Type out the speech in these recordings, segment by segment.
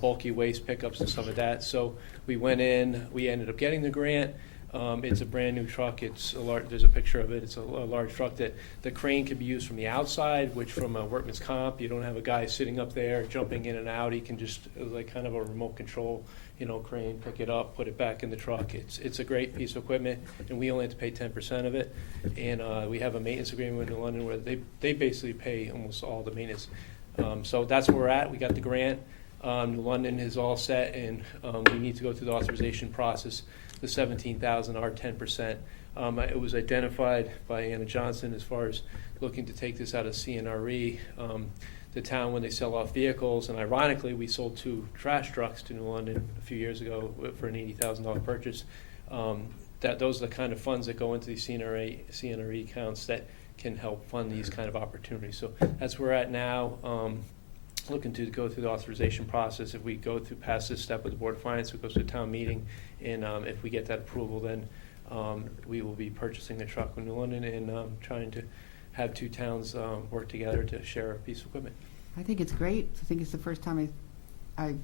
bulky waste pickups and stuff like that. So we went in, we ended up getting the grant. It's a brand new truck. It's a large, there's a picture of it. It's a large truck that the crane can be used from the outside, which from a workman's comp, you don't have a guy sitting up there jumping in and out. He can just, like kind of a remote control, crane, pick it up, put it back in the truck. It's a great piece of equipment, and we only have to pay 10% of it. And we have a maintenance agreement with New London where they basically pay almost all the maintenance. So that's where we're at. We got the grant. New London is all set, and we need to go through the authorization process. The $17,000, our 10%. It was identified by Anna Johnson as far as looking to take this out of CNRE. The town, when they sell off vehicles, and ironically, we sold 2 trash trucks to New London a few years ago for an $80,000 purchase. Those are the kind of funds that go into these CNRE accounts that can help fund these kind of opportunities. So that's where we're at now. Looking to go through the authorization process. If we go through past this step with the Board of Finance, we go to a town meeting, and if we get that approval, then we will be purchasing the truck in New London and trying to have 2 towns work together to share a piece of equipment. I think it's great. I think it's the first time I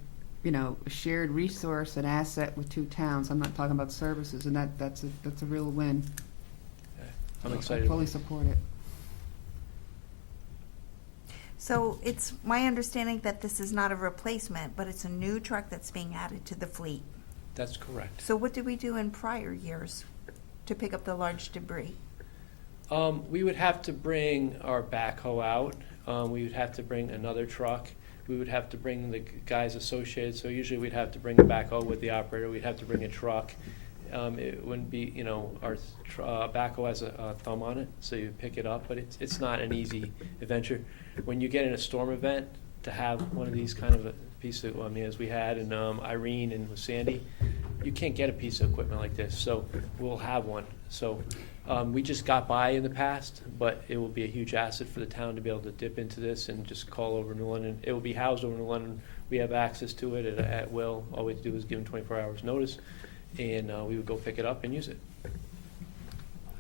shared resource and asset with 2 towns. I'm not talking about services, and that's a real win. I'm excited. I fully support it. So it's my understanding that this is not a replacement, but it's a new truck that's being added to the fleet. That's correct. So what did we do in prior years to pick up the large debris? We would have to bring our backhoe out. We would have to bring another truck. We would have to bring the guys associated. So usually we'd have to bring a backhoe with the operator. We'd have to bring a truck. It wouldn't be, our backhoe has a thumb on it, so you pick it up, but it's not an easy adventure. When you get in a storm event, to have one of these kind of a piece of, as we had in Irene and with Sandy, you can't get a piece of equipment like this, so we'll have one. So we just got by in the past, but it will be a huge asset for the town to be able to dip into this and just call over New London. It will be housed over New London. We have access to it at will. All we have to do is give them 24 hours notice, and we would go pick it up and use it.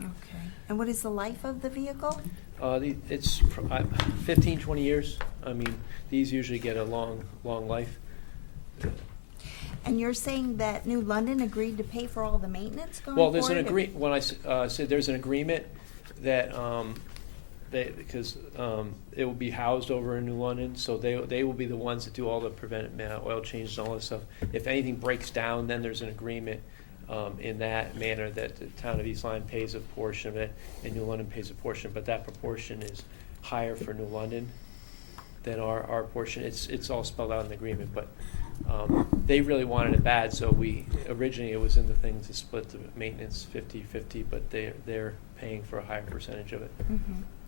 Okay. And what is the life of the vehicle? It's 15, 20 years. These usually get a long life. And you're saying that New London agreed to pay for all the maintenance going Well, forward? there's an agreement. When I said there's an agreement that because it will be housed over in New London, so they will be the ones that do all the preventive oil changes and all this stuff. If anything breaks down, then there's an agreement in that manner that the town of East Lyme pays a portion of it and New London pays a portion, but that proportion is higher for New London than our portion. It's all spelled out in the agreement, but they really wanted it bad, so originally it was in the thing to split the maintenance 50-50, but they're paying for a higher percentage of it.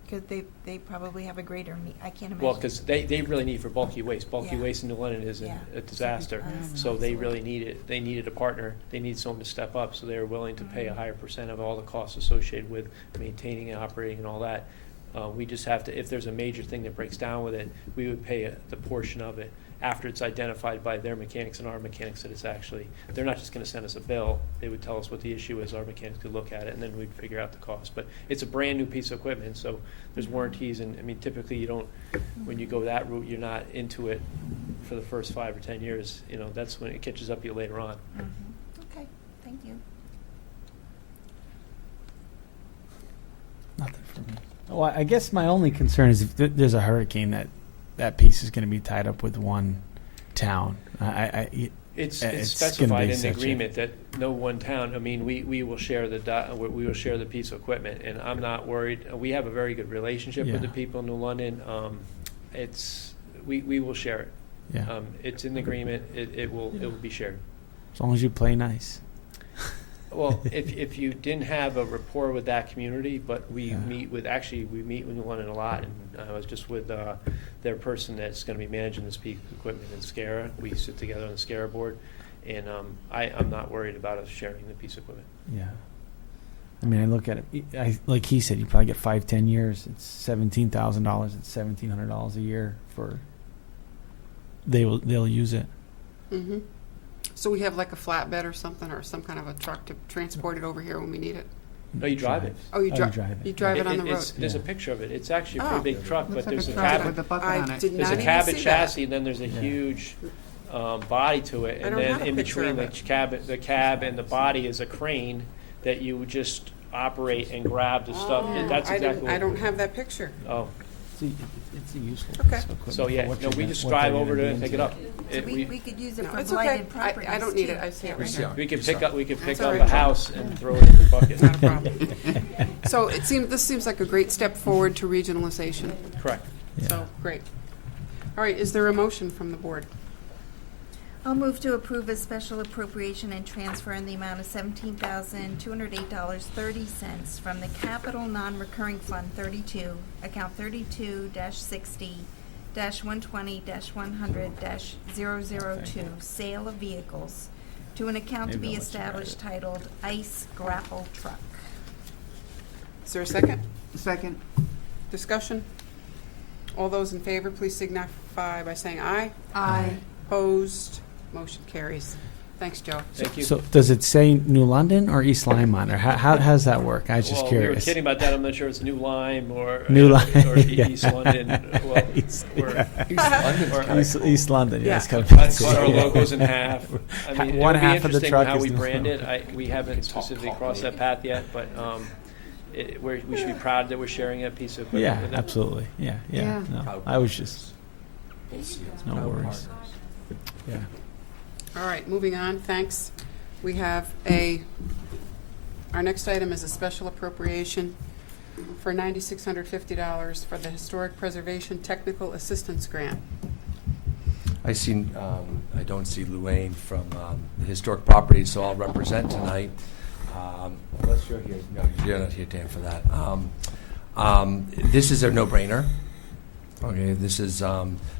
Because they probably have a greater need. I can't imagine. Well, because they really need for bulky waste. Bulky Yeah. waste in New London is a disaster. So they really need it. They needed a partner. They need someone to step up. So they were willing to pay a higher percent of all the costs associated with maintaining and operating and all that. We just have to, if there's a major thing that breaks down with it, we would pay the portion of it after it's identified by their mechanics and our mechanics that it's actually, they're not just going to send us a bill. They would tell us what the issue is. Our mechanics could look at it, and then we'd figure out the cost. But it's a brand new piece of equipment, so there's warranties. And typically you don't, when you go that route, you're not into it for the first 5 or 10 years. That's when it catches up to you later on. Okay, thank you. Nothing for me. Well, I guess my only concern is if there's a hurricane, that piece is going to be tied up with one town. It's gonna specified be in the such agreement that no one town. We will share we will share the piece of equipment, and I'm not worried. We have a very good relationship with the people in New London. We will share it. Yeah. It's in the agreement. It will be shared. As long as you play nice. Well, if you didn't have a rapport with that community, but we meet with New London a lot, and I was just with their person that's going to be managing this piece of equipment in SCARA. We sit together on the SCARA board, and I'm not worried about us sharing the piece of equipment. Yeah. I look at it. Like he said, you probably get 5-10 years. It's $17,000. It's $1,700 a year for. They'll use it. Mm-hmm. So we have like a flatbed or something, or some kind of a truck to transport it over here when we need it? No, you drive it. Oh, you drive it. You drive it on the road. There's a picture of it. It's actually a pretty big truck, but Looks there's like a truck cab. with a bucket I on it. did There's not a even cab see chassis, and then there's a huge body to it. I And don't then have a in picture between of the cab and the body is a crane that you would just operate and grab the stuff. Oh, That's exactly I what. don't have that picture. Oh, It's a useful Okay. piece of equipment so yeah, for what no, you're we gonna- just what they're drive gonna over be to it and pick it into. up. So It- we could use it No, for it's okay. blighted properties I don't need it. too. I see it Yeah, right right. here. We could pick up That's all a right. house and throw it in the bucket. Not a problem. So this seems like a great step forward to regionalization. Correct. Yeah. So, great. All right, is there a motion from the board? I'll move to approve a special appropriation and transfer in the amount of $17,208.30 from the Capital Non-Recurring Fund 32, account 32-60-120-100-002, sale of vehicles, to an account to Maybe be I'll let you drive established it. titled Ice Grapple Truck. Is there a second? Second. Discussion? All those in favor, please signify by saying aye. Aye. Opposed? Motion carries. Thanks, Joe. Thank you. So does it say New London or East Lyme on it? How does that work? I was just Well, we were curious. kidding about that. I'm not sure it's New Lyme or New Lyme, or yeah. East London. Well, East- or East London, yeah, Yeah. it's kind I of cut our logos in half. I mean, One it'll be half of the interesting truck how is we New brand Lyme. it. We haven't specifically crossed that path yet, but we should be proud that we're sharing a piece of equipment Yeah, with them. absolutely. Yeah. Yeah. No, I was just no worries. Yeah. All right, moving on, thanks. We have our next item is a special appropriation for $9,650 for the Historic Preservation Technical Assistance Grant. I don't see Luanne from the Historic Properties, so I'll represent tonight. Unless you're here. No, you're not here, Dan, for that. This is a no-brainer. Okay, this is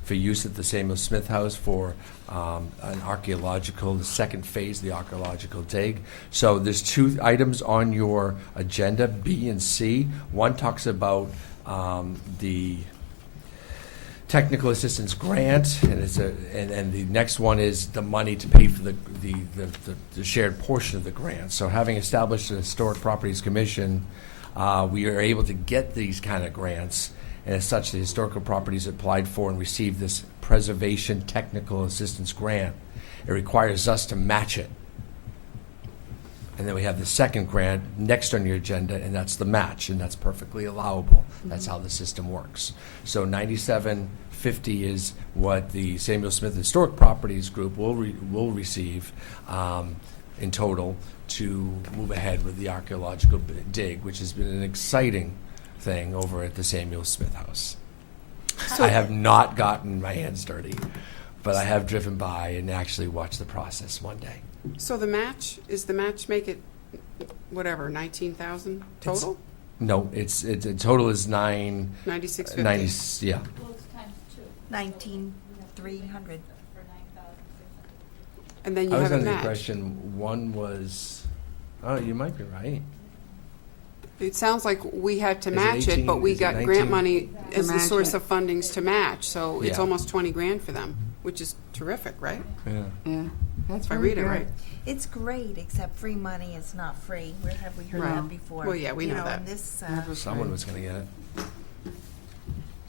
for use at the Samuel Smith House for the second phase of the archaeological dig. So there's two items on your agenda, B and C. One talks about the technical assistance grant, and the next one is the money to pay for the shared portion of the grant. So having established the Historic Properties Commission, we are able to get these kind of grants, and as such, the Historical Properties applied for and received this Preservation Technical Assistance Grant. It requires us to match it. And then we have the second grant next on your agenda, and that's the match, and that's perfectly allowable. That's how the system works. So $97.50 is what the Samuel Smith Historic Properties Group will receive in total to move ahead with the archaeological dig, which has been an exciting thing over at the Samuel Smith House. I have not gotten my hands dirty, but I have driven by and actually watched the process one day. So the match make it, whatever, 19,000 total? No, the total is 9650. 90, yeah. 19,300. And then you I was have it under the matched. impression one was, oh, you might be right. It sounds like we had to Is it match it, 18? but we Is it got 19? grant money To as the match source it. of fundings to match, so it's Yeah. almost 20 grand for them, which is terrific, right? Yeah. Yeah. That's If I very read it good. right. It's great, except free money is not free. Where have we heard Right. that before? Well, yeah, we know that. And this, That was Someone great. was going to get it.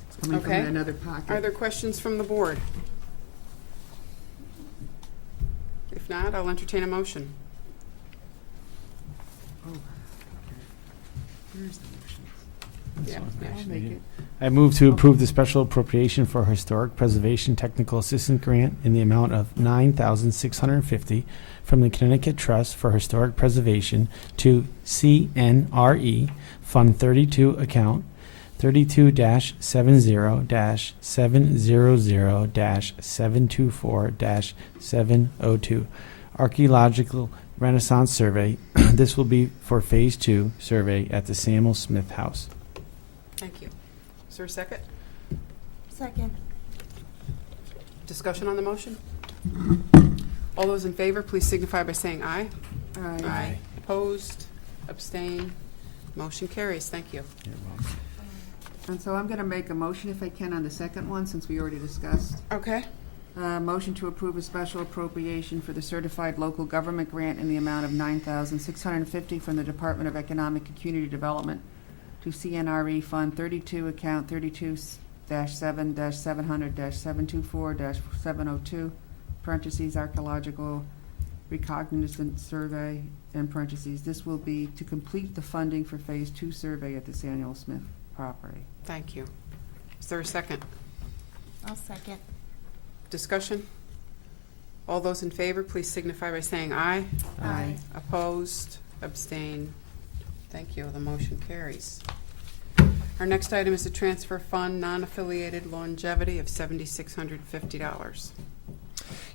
It's coming Okay. from another pocket. Are there questions from the board? If not, I'll entertain a motion. Where's the motions? Yeah, yeah. I'll make it. I move to approve the special appropriation for Historic Preservation Technical Assistance Grant in the amount of $9,650 from the Connecticut Trust for Historic Preservation to CNRE Fund 32 account 32-70-700-724-702 Archaeological Renaissance Survey. This will be for Phase 2 survey at the Samuel Smith House. Thank you. Is there a second? second. Discussion on the motion? All those in favor, please signify by saying aye. Aye. Opposed? Abstain? Motion carries. Thank you. And so I'm going to make a motion, if I can, on the second one, since we already discussed. Okay. Motion to approve a special appropriation for the Certified Local Government Grant in the amount of $9,650 from the Department of Economic and Community Development to CNRE Fund 32, account 32-7-700-724-702, parentheses, archaeological recognizance survey, and parentheses. This will be to complete the funding for Phase 2 survey at the Samuel Smith property. Thank you. Is there a second? I'll second. Discussion? All those in favor, please signify by saying aye. Aye. Opposed? Abstain? Thank you. The motion carries. Our next item is the transfer fund non-affiliated longevity of $7,650.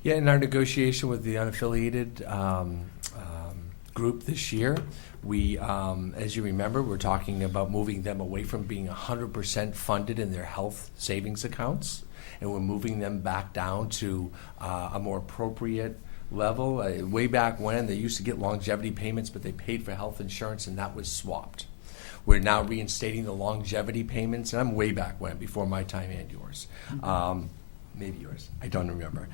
Yeah, in our negotiation with the unaffiliated group this year, we, as you remember, we're talking about moving them away from being 100% funded in their health savings accounts, and we're moving them back down to a more appropriate level. Way back when, they used to get longevity payments, but they paid for health insurance, and that was swapped. We're now reinstating the longevity payments, and I'm way back when, before my time and yours. Maybe yours. I don't remember.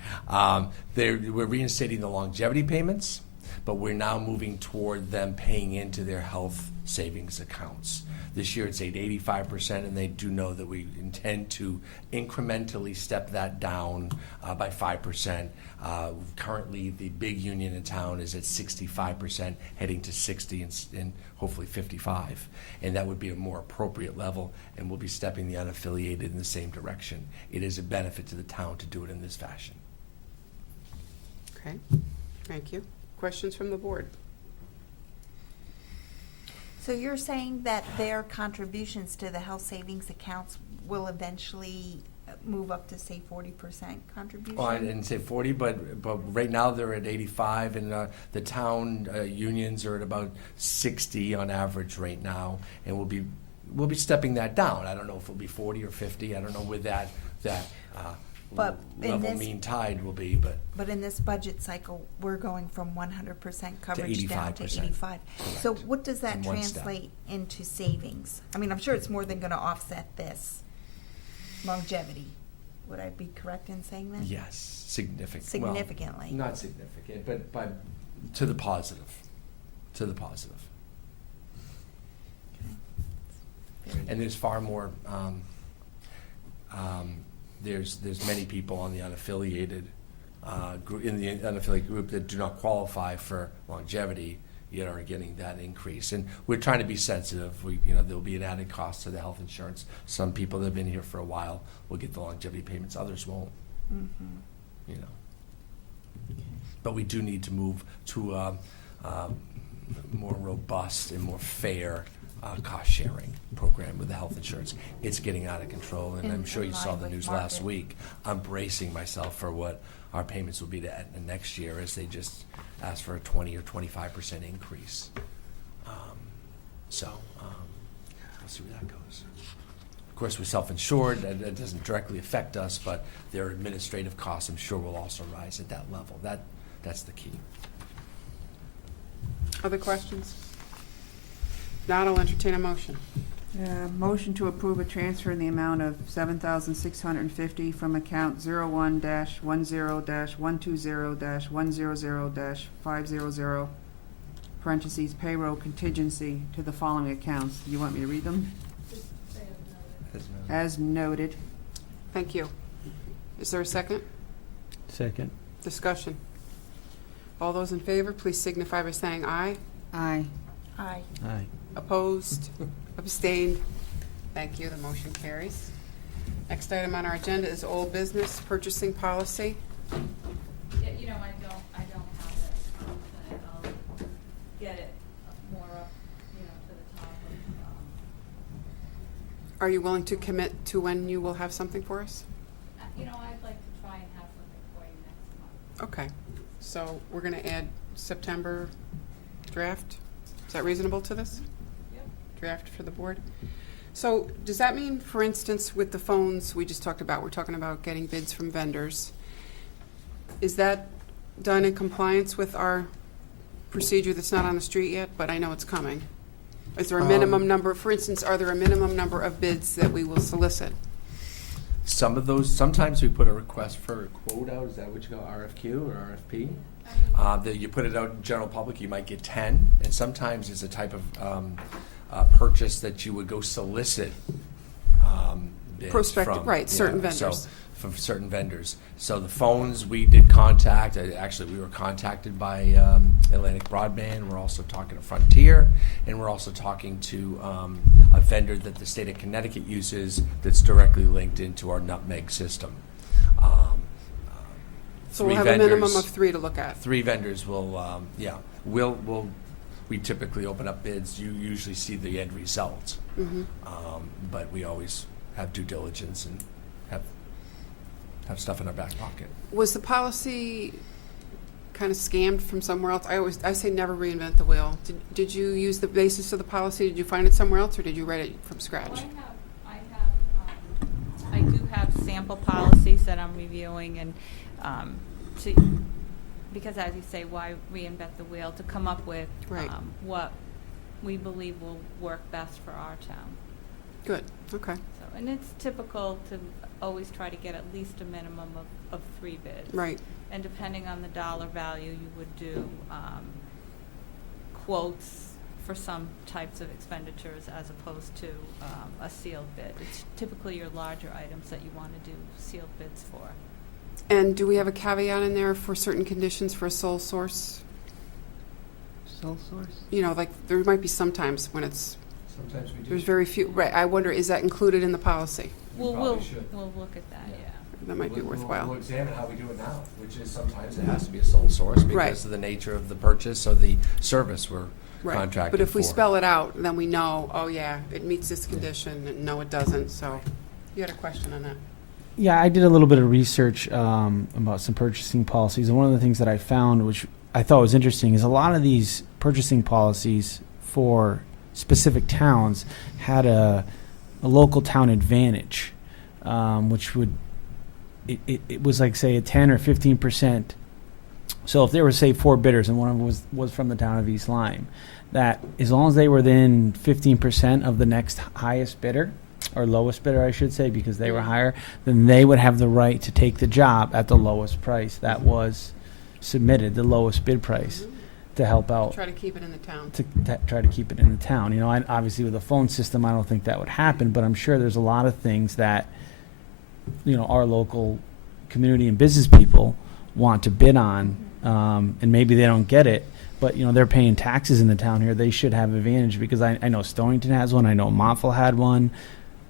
We're reinstating the longevity payments, but we're now moving toward them paying into their health savings accounts. This year it's at 85%, and they do know that we intend to incrementally step that down by 5%. Currently, the big union in town is at 65%, heading to 60 and hopefully 55. And that would be a more appropriate level, and we'll be stepping the unaffiliated in the same direction. It is a benefit to the town to do it in this fashion. Okay, thank you. Questions from the board? So you're saying that their contributions to the health savings accounts will eventually move up to, say, 40% contribution? Well, I didn't say 40, but right now they're at 85, and the town unions are at about 60 on average right now, and we'll be stepping that down. I don't know if it'll be 40 or 50. I don't know where that But in level this- mean tide will be, but But in this budget cycle, we're going from 100% coverage down to 85%. 85. So what does that In one step. translate into savings? I mean, I'm sure it's more than going to offset this longevity. Would I be correct in saying that? yes, significant. Significantly. Well, not significant, but to the positive. To the positive. Very And there's far more. There's many people on the unaffiliated group, in the unaffiliated group, that do not qualify for longevity yet are getting that increase. And we're trying to be sensitive. There'll be an added cost to the health insurance. Some people that have been here for a while will get the longevity payments. Others won't. Mhm. But we do need to move to a more robust and more fair cost-sharing program with the health insurance. It's getting out of control, and I'm sure you saw In the line news with last market. week. I'm bracing myself for what our payments will be to Aetna next year, as they just asked for a 20 or 25% increase. We'll see where that goes. Of course, we're self-insured. That doesn't directly affect us, but their administrative costs, I'm sure, will also rise at that level. That's the key. Other questions? Not, I'll entertain a motion. Motion to approve a transfer in the amount of $7,650 from account 01-10-120-120-100-500, parentheses, payroll contingency, to the following accounts. You want me to read them? As noted. Thank you. Is there a second? Second. Discussion. All those in favor, please signify by saying aye. Aye. Aye. Aye. Opposed? Abstained? Thank you. The motion carries. Next item on our agenda is old business purchasing policy. Yeah, I don't have it, but I'll get it more up, to the top of, Are you willing to commit to when you will have something for us? I'd like to try and have something for you next month. Okay. So we're going to add September draft. Is that reasonable to this? Yep. Draft for the board. So does that mean, for instance, with the phones we just talked about, we're talking about getting bids from vendors. Is that done in compliance with our procedure that's not on the street yet, but I know it's coming? Is there a minimum number, for instance, are there a minimum number of bids that we will solicit? Some of those, sometimes we put a request for a quote out. Is that what you call RFQ or RFP? That you put it out in general public, you might get 10, and sometimes it's a type of purchase that you would go solicit bids Prospective, from. right, certain Yeah, vendors. So from certain vendors. So the phones, we did contact, actually, we were contacted by Atlantic Broadband. We're also talking to Frontier, and we're also talking to a vendor that the state of Connecticut uses that's directly linked into our Nutmeg system. So we'll have a minimum of 3 to look at. 3 vendors will, we typically open up bids. You usually see the end result. But we always have due diligence and have stuff in our back pocket. Was the policy kind of scammed from somewhere else? I say never reinvent the wheel. Did you use the basis of the policy? Did you find it somewhere else, or did you write it from scratch? I do have sample policies that I'm reviewing, and because, as you say, why reinvent the wheel? To come up with Right. What we believe will work best for our town. Good. Okay. So, and it's typical to always try to get at least a minimum of 3 bids. Right. And depending on the dollar value, you would do quotes for some types of expenditures as opposed to a sealed bid. It's typically your larger items that you want to do sealed bids for. And do we have a caveat in there for certain conditions for a sole source? Sole source? You know, like there might be some times when it's, Sometimes we do. there's very few. Right. I wonder, is that included in the policy? We'll probably should. we'll look at that. Yeah. That might be worthwhile. We'll examine how we do it now, which is sometimes it has to be a sole source because Right. of the nature of the purchase or the service we're Right. contracted But if we for. spell it out, then we know, oh yeah, it meets this condition, and no, it doesn't. So you had a question on that. Yeah, I did a little bit of research about some purchasing policies, and one of the things that I found, which I thought was interesting, is a lot of these purchasing policies for specific towns had a local town advantage, which would it was like, say, a 10 or 15%. So if there were, say, 4 bidders and one of them was from the town of East Lyme, that as long as they were within 15% of the next highest bidder, or lowest bidder, I should say, because they were higher, then they would have the right to take the job at the lowest price that was submitted, the lowest bid price, to help out, Try to keep it in the town. to try to keep it in the town. You know, obviously with a phone system, I don't think that would happen, but I'm sure there's a lot of things that, you know, our local community and business people want to bid on, and maybe they don't get it, but, you know, they're paying taxes in the town here. They should have advantage, because I know Stonington has one. I know Montville had one.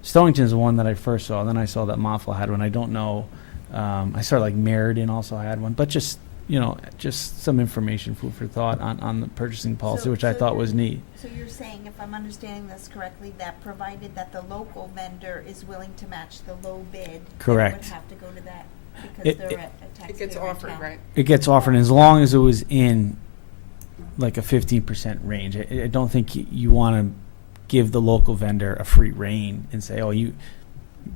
Stonington is the one that I first saw. Then I saw that Montville had one. I don't know. I saw like Meriden also had one. But just, you know, just some information, food for thought on the purchasing policy, which I thought was neat. So you're saying, if I'm understanding this correctly, that provided that the local vendor is willing to match the low bid, Correct. they would have to go to that because It- they're it- at a taxpayer It gets in offered, town. right? It gets offered as long as it was in like a 15% range. I don't think you want to give the local vendor a free rein and say, oh,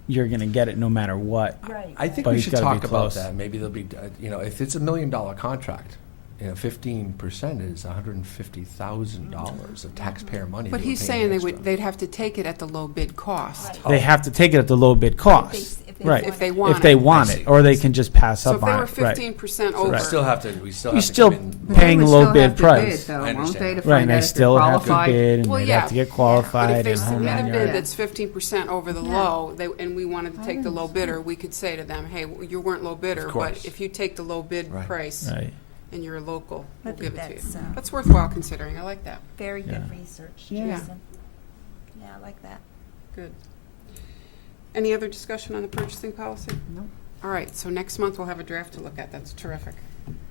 you're going to get it no matter what. Right. I think But we it's should gotta be talk about close. that. Maybe there'll be, you know, if it's $1 million contract, you know, 15% is $150,000 of taxpayer money. But that we're he's paying saying extra. they'd have to take it at the low bid cost. Right. They have to take it at the low bid cost. If they Right. If they want If they it. want I it, see. or they can just pass So up if they on were it. Right. 15% So over, we still have to, You're have to still come in. paying They would low still bid have to price. bid, though, I won't understand. they, to Right, find and out they if still they're have to qualified? bid, and Well, they yeah, have to get but qualified. if they and whole submit a nine bid yards. that's 15% over the Yeah. low, and we wanted to take the low bidder, we could say to them, hey, you weren't low bidder, Of but course. if you take the low bid Right. price Right. and you're a local, I we'll think give it to you. that's That's worthwhile considering. I like that. very Yeah. good research, Yeah. Jason. Yeah, I like that. Good. Any other discussion on the purchasing policy? Nope. All right, so next month we'll have a draft to look at. That's terrific.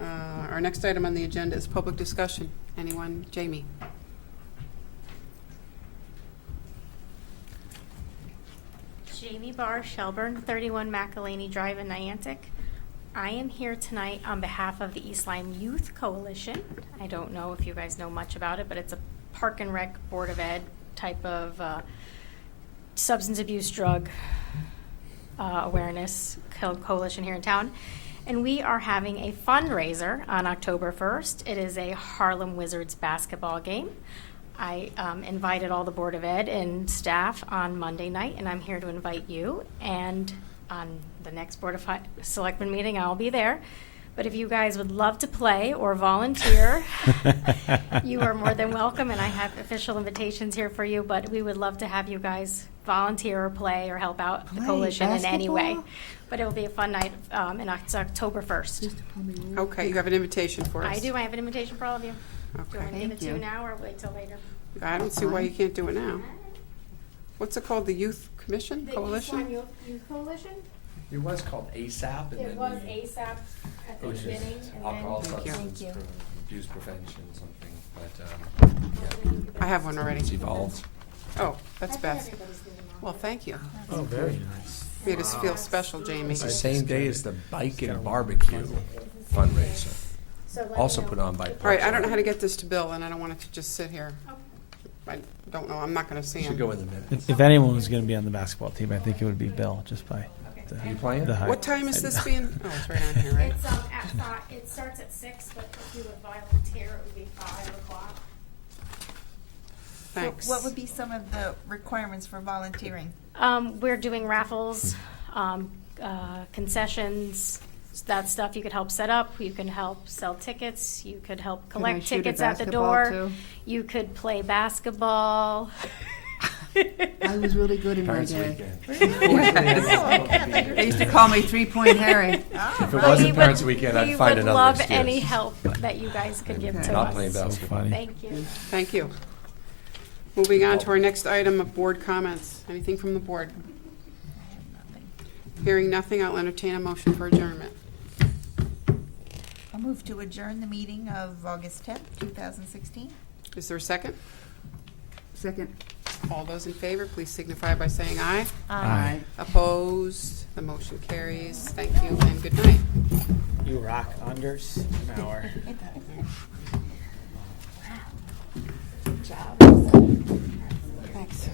Our next item on the agenda is public discussion. Anyone? Jamie? Jamie Barr, Shelburne, 31 McElhaney Drive in Niantic. I am here tonight on behalf of the East Lyme Youth Coalition. I don't know if you guys know much about it, but it's a Park and Rec Board of Ed type of substance abuse drug awareness coalition here in town. And we are having a fundraiser on October 1st. It is a Harlem Wizards basketball game. I invited all the Board of Ed and staff on Monday night, and I'm here to invite you. And on the next Board of Selectmen meeting, I'll be there. But if you guys would love to play or volunteer, you are more than welcome, and I have official invitations here for you. But we would love to have you guys volunteer or play or help out the Play coalition in any way. basketball? But it will be a fun night, it's October 1st. Okay, you have an invitation for us. I do, I have an invitation for all of you. Do you Okay. want me to give it Thank to you you. now or wait till later? I don't see why you can't do it now. What's it called, the Youth Commission Coalition? Youth Coalition? It was called ASAP, and It then was we- ASAP at the which is beginning, and alcohol Thank you. substance Thank you. abuse prevention, something, but then. I have one already. it's evolved. Oh, that's Beth. Well, thank you. Oh, very nice. Made us feel special, Jamie. It's the same day as the bike and barbecue fundraiser, So let me also know. put on by. All right, I don't know how to get this to Bill, and I don't want it to just sit here. I don't know, I'm not gonna see Should him. go in the minutes. If anyone was going to be on the basketball team, I think it would be Bill, just by Are you playing? the height. What time is this being? Oh, it's right on here, right? It's, at 5, it starts at 6, but if you would volunteer, it would be 5 o'clock. Thanks. What would be some of the requirements for volunteering? We're doing raffles, concessions, that stuff you could help set up. You can help sell tickets. You could help Can I collect shoot a tickets at the basketball, door. too? You could play basketball. I was really good in my Parents' day. weekend. They used to call me 3-Point Harry. If it But we wasn't would- parents' weekend, I'd find We another would love excuse. any help that you guys could give Okay. to Not playing us. So basketball. funny. Thank you. Thank you. Moving on to our next item of board comments. Anything from the board? Hearing nothing, I'll entertain a motion for adjournment. I'll move to adjourn the meeting of August 10th, 2016. Is there a second? Second. All those in favor, please signify by saying aye. Aye. Opposed? The motion carries. Thank you and good night. You rock unders an hour. Thanks.